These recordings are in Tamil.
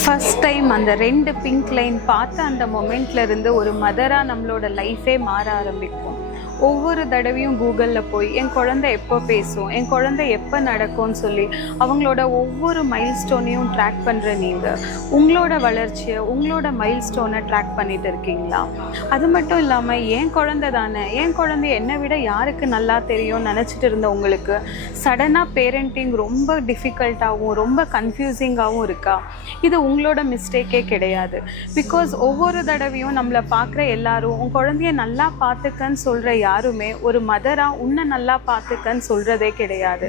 ஃபர்ஸ்ட் டைம் அந்த 2 பிங்க் லைன் பார்த்த அந்த மொமெண்ட்ல இருந்து ஒரு மதராக நம்மளோட லைஃபே மாற ஆரம்பிக்கும். ஒவ்வொரு தடவையும் கூகுளில் போய் என் குழந்தை எப்போ பேசும், என் குழந்தை எப்போ நடக்கும்னு சொல்லி அவங்களோட ஒவ்வொரு மைல்ஸ்டோனையும் ட்ராக் பண்ணுற நீங்கள் உங்களோட வளர்ச்சியை, உங்களோட மைல்ஸ்டோனை ட்ராக் பண்ணிட்டு இருக்கீங்களா? அது மட்டும் இல்லாமல் என் குழந்தை தானே, என் குழந்தைய என்னை விட யாருக்கு நல்லா தெரியும்னு நினச்சிட்டு இருந்த உங்களுக்கு சடனாக பேரண்டிங் ரொம்ப டிஃபிகல்ட்டாகவும் ரொம்ப கன்ஃபியூசிங்காகவும் இருக்கா? இது உங்களோட மிஸ்டேக்கே கிடையாது. பிகாஸ் ஒவ்வொரு தடவையும் நம்மளை பார்க்குற எல்லாரும் உன் குழந்தைய நல்லா பார்த்துக்கன்னு சொல்கிற யாருமே ஒரு மதராக உன்னை நல்லா பார்த்துக்கன்னு சொல்கிறதே கிடையாது.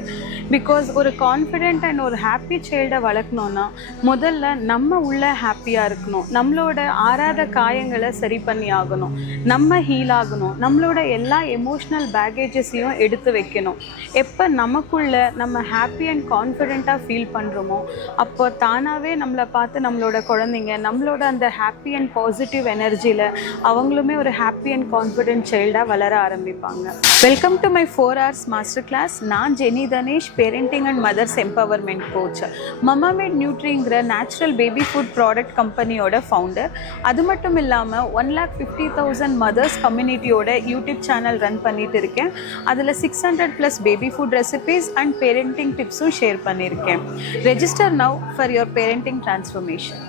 பிகாஸ் ஒரு கான்ஃபிடென்ட் அண்ட் ஒரு ஹாப்பி சைல்டை வளர்க்கணுன்னா முதல்ல நம்ம உள்ள ஹாப்பியாக இருக்கணும், நம்மளோட ஆறாத காயங்களை சரி பண்ணி ஆகணும், நம்ம ஹீல் ஆகணும், நம்மளோட எல்லா எமோஷ்னல் பேகேஜஸையும் எடுத்து வைக்கணும். எப்போ நமக்குள்ள நம்ம ஹாப்பி அண்ட் கான்ஃபிடென்ட்டாக ஃபீல் பண்ணுறோமோ அப்போ தானாகவே நம்மளை பார்த்து நம்மளோட குழந்தைங்க நம்மளோட அந்த ஹாப்பி அண்ட் பாசிட்டிவ் எனர்ஜியில் அவங்களுமே ஒரு ஹாப்பி அண்ட் கான்ஃபிடென்ட் சைல்டாக வளர ஆரம்பிப்பாங்க. Welcome to my 4 hours master class. நான் Jeni Dhanesh, parenting and mothers empowerment coach, Mamamade நியூட்ரிங்கிற நேச்சுரல் பேபி ஃபுட் ப்ராடக்ட் கம்பெனியோட ஃபவுண்டர். அது மட்டும் இல்லாமல் 1,50,000 மதர்ஸ் கம்யூனிட்டியோட யூடியூப் சேனல் ரன் பண்ணிட்டு இருக்கேன். அதில் 600+ baby food recipes and parenting டிப்ஸும் ஷேர் பண்ணியிருக்கேன். Register now for your parenting transformation.